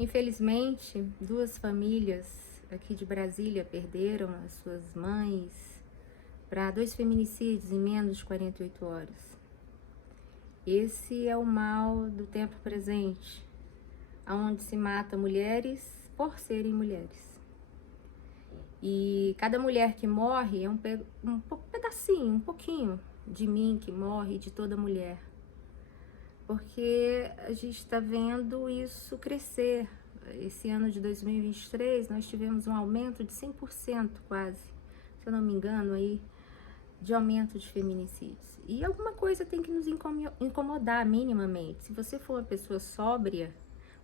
Infelizmente, duas famílias aqui de Brasília perderam as suas mães para dois feminicídios em menos de 48 horas. Esse é o mal do tempo presente, onde se mata mulheres por serem mulheres. E cada mulher que morre é um pedacinho, um pouquinho de mim que morre, de toda mulher. Porque a gente está vendo isso crescer. Esse ano de 2023, nós tivemos um aumento de 100% quase, se eu não me engano, aí, de aumento de feminicídios. E alguma coisa tem que nos incomodar minimamente. Se você for uma pessoa sóbria,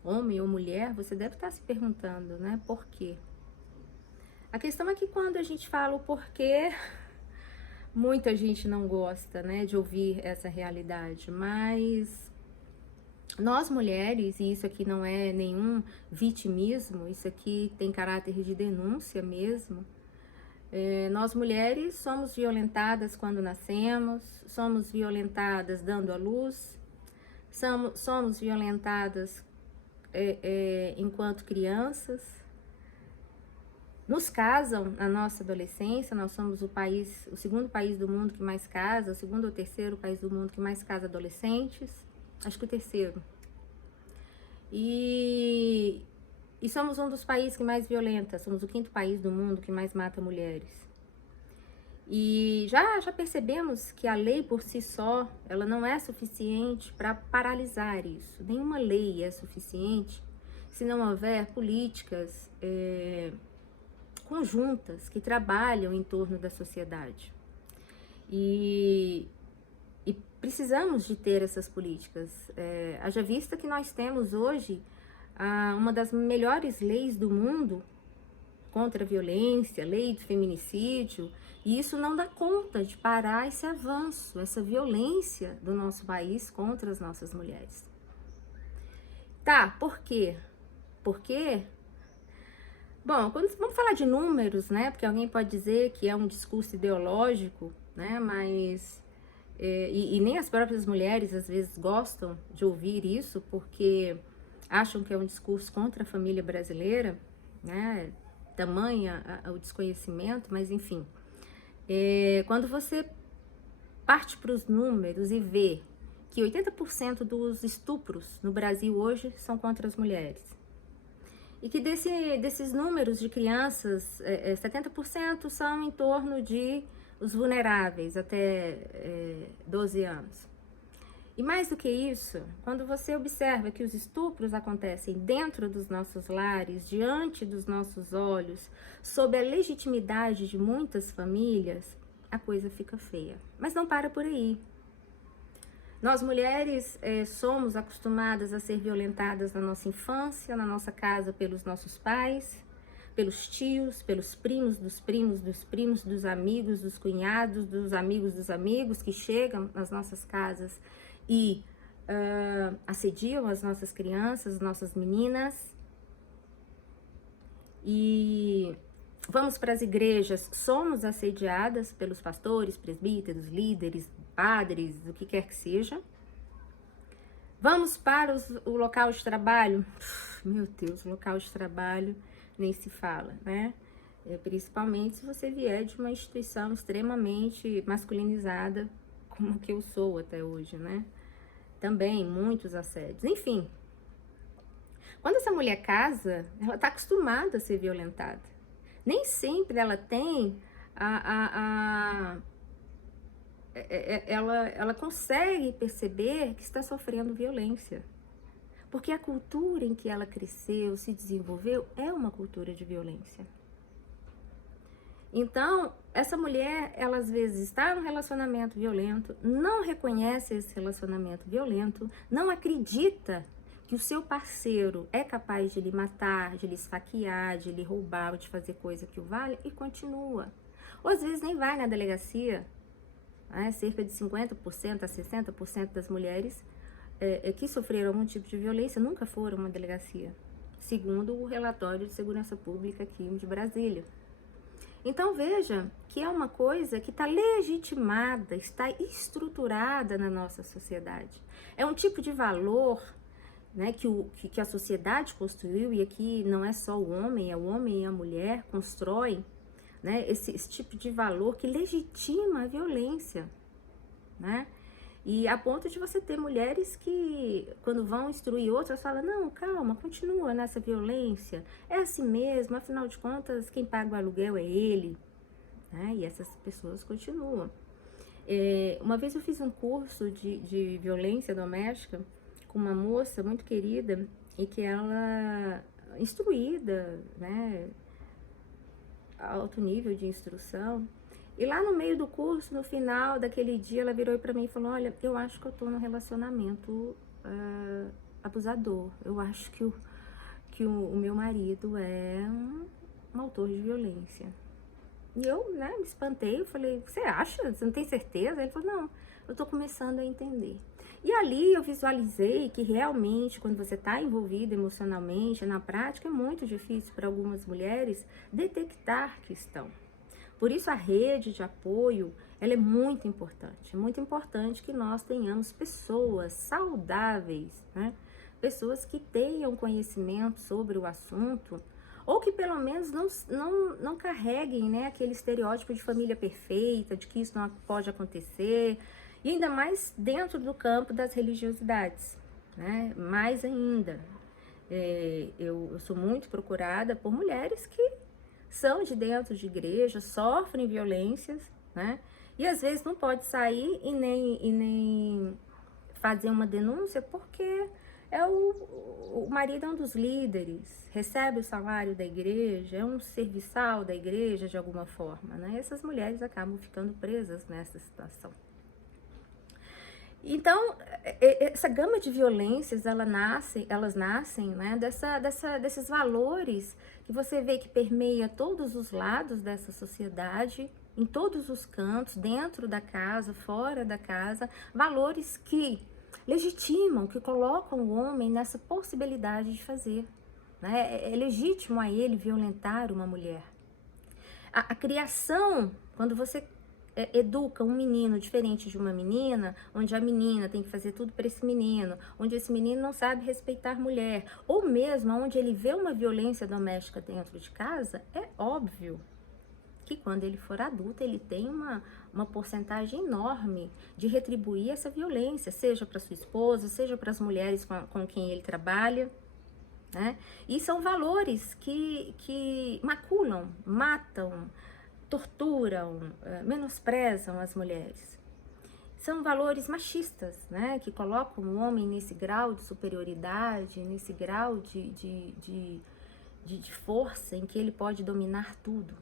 homem ou mulher, você deve estar se perguntando, né, por quê? A questão é que quando a gente fala o porquê, muita gente não gosta, né, de ouvir essa realidade, mas nós mulheres, e isso aqui não é nenhum vitimismo, isso aqui tem caráter de denúncia mesmo, nós mulheres somos violentadas quando nascemos, somos violentadas dando à luz, somos violentadas enquanto crianças, nos casam na nossa adolescência. Nós somos o segundo país do mundo que mais casa, o segundo ou terceiro país do mundo que mais casa adolescentes, acho que o terceiro. E somos um dos países que mais violenta, somos o quinto país do mundo que mais mata mulheres. E já percebemos que a lei por si só, ela não é suficiente para paralisar isso. Nenhuma lei é suficiente se não houver políticas conjuntas que trabalham em torno da sociedade. E precisamos de ter essas políticas. Haja vista que nós temos hoje uma das melhores leis do mundo contra a violência, lei do feminicídio, e isso não dá conta de parar esse avanço, essa violência do nosso país contra as nossas mulheres. Tá, por quê? Por quê? Bom, vamos falar de números, né? Porque alguém pode dizer que é um discurso ideológico, né? Mas e nem as próprias mulheres às vezes gostam de ouvir isso, porque acham que é um discurso contra a família brasileira, né? Tamanha o desconhecimento, mas enfim. Quando você parte para os números e vê que 80% dos estupros no Brasil hoje são contra as mulheres, e que desses números de crianças, 70% são em torno de os vulneráveis até 12 anos. E mais do que isso, quando você observa que os estupros acontecem dentro dos nossos lares, diante dos nossos olhos, sob a legitimidade de muitas famílias, a coisa fica feia. Mas não para por aí. Nós mulheres somos acostumadas a ser violentadas na nossa infância, na nossa casa pelos nossos pais, pelos tios, pelos primos, dos primos, dos primos, dos amigos, dos cunhados, dos amigos que chegam nas nossas casas e assediam as nossas crianças, nossas meninas. E vamos para as igrejas, somos assediadas pelos pastores, presbíteros, líderes, padres, o que quer que seja. Vamos para o local de trabalho. Meu Deus, local de trabalho nem se fala, né? Principalmente se você vier de uma instituição extremamente masculinizada, como que eu sou até hoje, né? Também muitos assédios. Enfim, quando essa mulher casa, ela está acostumada a ser violentada. Nem sempre ela tem ela consegue perceber que está sofrendo violência. Porque a cultura em que ela cresceu, se desenvolveu, é uma cultura de violência. Então, essa mulher, ela às vezes está num relacionamento violento, não reconhece esse relacionamento violento, não acredita que o seu parceiro é capaz de lhe matar, de lhe esfaquear, de lhe roubar, ou de fazer coisa que o vale, e continua. Ou às vezes nem vai na delegacia. Cerca de 50% a 60% das mulheres que sofreram algum tipo de violência nunca foram a uma delegacia, segundo o relatório de segurança pública aqui de Brasília. Então veja que é uma coisa que está legitimada, está estruturada na nossa sociedade. É um tipo de valor né, que a sociedade construiu, e aqui não é só o homem, é o homem e a mulher constroem, né, esse tipo de valor que legitima a violência, né? E a ponto de você ter mulheres que, quando vão instruir outras, falam, não, calma, continua nessa violência, é assim mesmo, afinal de contas, quem paga o aluguel é ele, né? E essas pessoas continuam. Uma vez eu fiz um curso de violência doméstica com uma moça muito querida, e que ela, instruída, né, alto nível de instrução, e lá no meio do curso, no final daquele dia, ela virou para mim e falou, olha, eu acho que eu tô num relacionamento abusador, eu acho que o meu marido é um autor de violência. E eu, né, me espantei, eu falei, você acha? Você não tem certeza? Ele falou, não, eu tô começando a entender. E ali eu visualizei que realmente, quando você está envolvido emocionalmente, na prática, é muito difícil para algumas mulheres detectar que estão. Por isso a rede de apoio, ela é muito importante. É muito importante que nós tenhamos pessoas saudáveis, né? Pessoas que tenham conhecimento sobre o assunto, ou que pelo menos não carreguem, né, aquele estereótipo de família perfeita, de que isso não pode acontecer, e ainda mais dentro do campo das religiosidades, né? Mais ainda, eu sou muito procurada por mulheres que são de dentro de igreja, sofrem violências, né? E às vezes não pode sair e nem fazer uma denúncia porque o marido é um dos líderes, recebe o salário da igreja, é um serviçal da igreja de alguma forma, né? E essas mulheres acabam ficando presas nessa situação. Então, essa gama de violências, elas nascem, né, desses valores que você vê que permeia todos os lados dessa sociedade, em todos os cantos, dentro da casa, fora da casa, valores que legitimam, que colocam o homem nessa possibilidade de fazer, né? É legítimo a ele violentar uma mulher. A criação, quando você educa um menino diferente de uma menina, onde a menina tem que fazer tudo para esse menino, onde esse menino não sabe respeitar mulher, ou mesmo onde ele vê uma violência doméstica dentro de casa, é óbvio que quando ele for adulto, ele tem uma porcentagem enorme de retribuir essa violência, seja para sua esposa, seja para as mulheres com quem ele trabalha, né? E são valores que maculam, matam, torturam, menosprezam as mulheres. São valores machistas, né, que colocam o homem nesse grau de superioridade, nesse grau de força em que ele pode dominar tudo.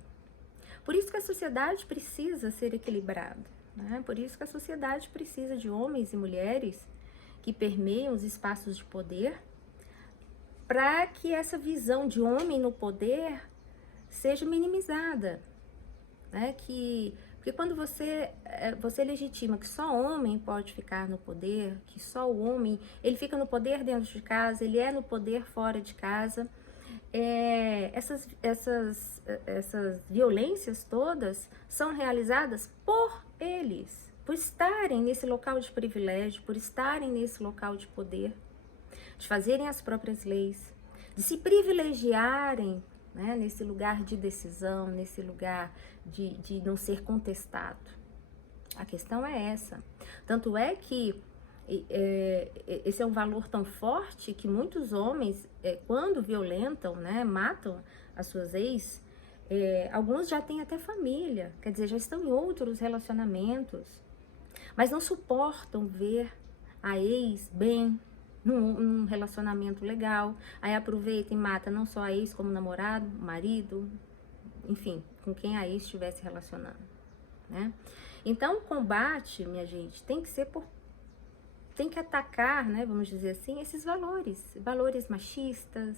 Por isso que a sociedade precisa ser equilibrada, né? Por isso que a sociedade precisa de homens e mulheres que permeiam os espaços de poder, para que essa visão de homem no poder seja minimizada, né? Porque quando você legitima que só homem pode ficar no poder, que só o homem, ele fica no poder dentro de casa, ele é no poder fora de casa, essas violências todas são realizadas por eles, por estarem nesse local de privilégio, por estarem nesse local de poder, de fazerem as próprias leis, de se privilegiarem, né, nesse lugar de decisão, nesse lugar de não ser contestado. A questão é essa. Tanto é que esse é um valor tão forte que muitos homens, quando violentam, né, matam as suas ex, alguns já têm até família, quer dizer, já estão em outros relacionamentos, mas não suportam ver a ex bem, num relacionamento legal, aí aproveita e mata não só a ex, como o namorado, o marido, enfim, com quem a ex estivesse relacionando, né? Então, o combate, minha gente, tem que atacar, né, vamos dizer assim, esses valores machistas,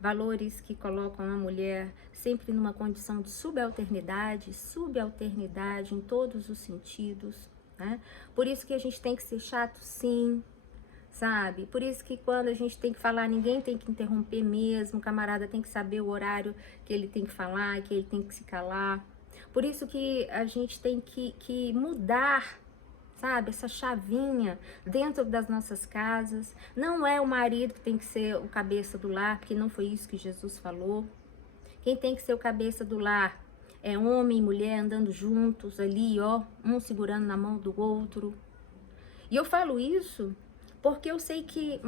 valores que colocam a mulher sempre numa condição de subalternidade em todos os sentidos, né? Por isso que a gente tem que ser chato, sim, sabe? Por isso que quando a gente tem que falar, ninguém tem que interromper mesmo, o camarada tem que saber o horário que ele tem que falar, que ele tem que se calar. Por isso que a gente tem que mudar sabe? Essa chavinha dentro das nossas casas. Não é o marido que tem que ser o cabeça do lar, porque não foi isso que Jesus falou. Quem tem que ser o cabeça do lar é homem e mulher andando juntos ali, ó, um segurando na mão do outro. E eu falo isso porque eu sei que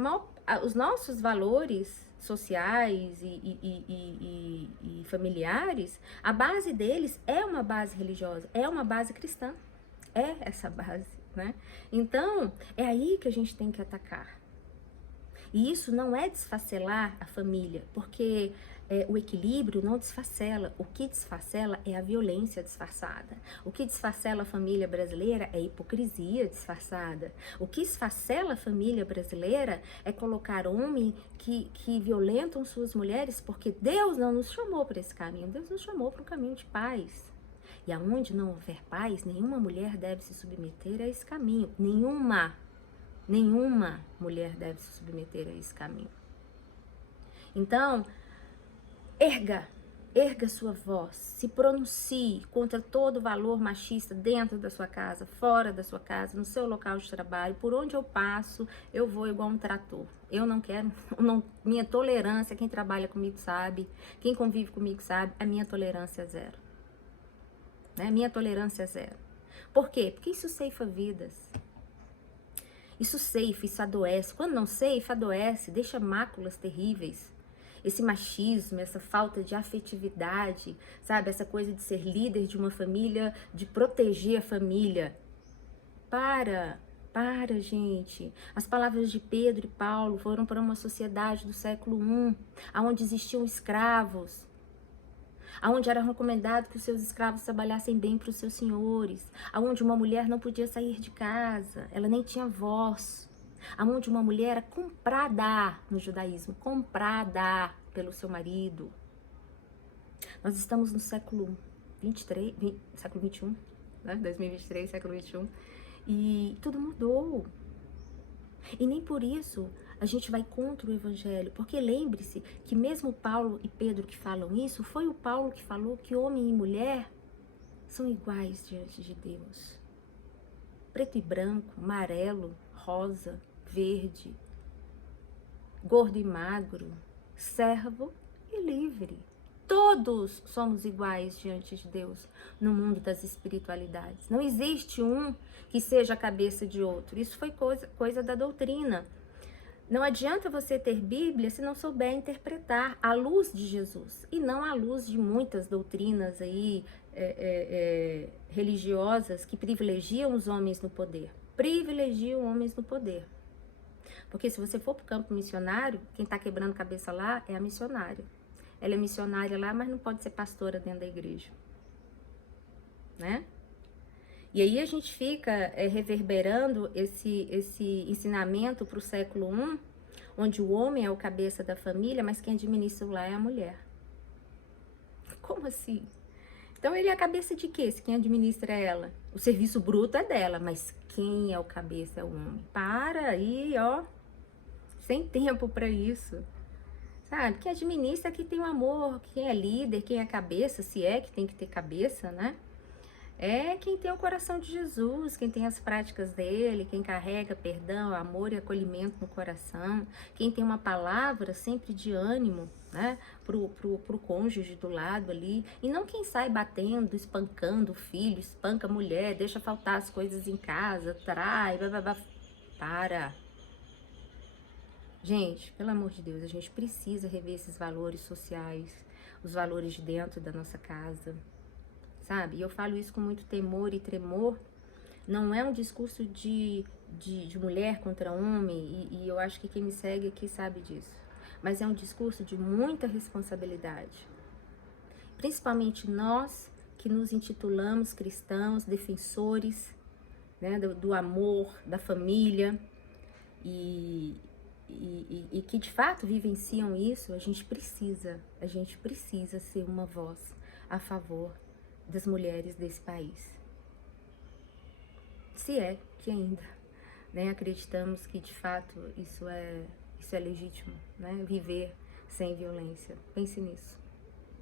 os nossos valores sociais e familiares, a base deles é uma base religiosa, é uma base cristã. É essa base, né? Então, é aí que a gente tem que atacar. E isso não é desfacelar a família, porque o equilíbrio não desfacela. O que desfacela é a violência disfarçada. O que desfacela a família brasileira é a hipocrisia disfarçada. O que esfacela a família brasileira é colocar homens que violentam suas mulheres, porque Deus não nos chamou para esse caminho. Deus nos chamou para um caminho de paz. E aonde não houver paz, nenhuma mulher deve se submeter a esse caminho. Nenhuma mulher deve se submeter a esse caminho. Então, erga sua voz, se pronuncie contra todo valor machista dentro da sua casa, fora da sua casa, no seu local de trabalho. Por onde eu passo, eu vou igual um trator. Eu não quero, minha tolerância, quem trabalha comigo sabe, quem convive comigo sabe, a minha tolerância é zero. Né? Minha tolerância é zero. Por quê? Porque isso ceifa vidas. Isso ceifa, isso adoece. Quando não ceifa, adoece, deixa máculas terríveis. Esse machismo, essa falta de afetividade, sabe? Essa coisa de ser líder de uma família, de proteger a família. Para, gente. As palavras de Pedro e Paulo foram para uma sociedade do século I, onde existiam escravos, aonde era recomendado que os seus escravos trabalhassem bem para os seus senhores, aonde uma mulher não podia sair de casa, ela nem tinha voz, aonde uma mulher era comprada no judaísmo, comprada pelo seu marido. Nós estamos no século 23, século 21, né? 2023, século 21, e tudo mudou. E nem por isso a gente vai contra o evangelho, porque lembre-se que mesmo Paulo e Pedro que falam isso, foi o Paulo que falou que homem e mulher são iguais diante de Deus. Preto e branco, amarelo, rosa, verde, gordo e magro, servo e livre. Todos somos iguais diante de Deus no mundo das espiritualidades. Não existe um que seja a cabeça de outro. Isso foi coisa da doutrina. Não adianta você ter Bíblia se não souber interpretar à luz de Jesus e não à luz de muitas doutrinas aí religiosas que privilegiam os homens no poder. Privilegiam homens no poder. Porque se você for para o campo missionário, quem está quebrando cabeça lá é a missionária. Ela é missionária lá, mas não pode ser pastora dentro da igreja. Né? E aí a gente fica reverberando esse ensinamento para o século I, onde o homem é o cabeça da família, mas quem administra o lar é a mulher. Como assim? Então ele é a cabeça de quê? Se quem administra é ela? O serviço bruto é dela, mas quem é o cabeça é o homem. Para aí, ó, sem tempo para isso. Sabe? Quem administra é que tem o amor, quem é líder, quem é cabeça, se é que tem que ter cabeça, né? É quem tem o coração de Jesus, quem tem as práticas dele, quem carrega perdão, amor e acolhimento no coração, quem tem uma palavra sempre de ânimo, né, pro cônjuge do lado ali, e não quem sai batendo, espancando o filho, espanca a mulher, deixa faltar as coisas em casa, trai, blá, blá, blá. Para. Gente, pelo amor de Deus, a gente precisa rever esses valores sociais, os valores de dentro da nossa casa. Sabe? E eu falo isso com muito temor e tremor. Não é um discurso de mulher contra homem, e eu acho que quem me segue aqui sabe disso. Mas é um discurso de muita responsabilidade. Principalmente nós que nos intitulamos cristãos, defensores, né, do amor, da família, e que de fato vivenciam isso. A gente precisa ser uma voz a favor das mulheres desse país. Se é que ainda, né, acreditamos que de fato isso é legítimo, né, viver sem violência. Pense nisso.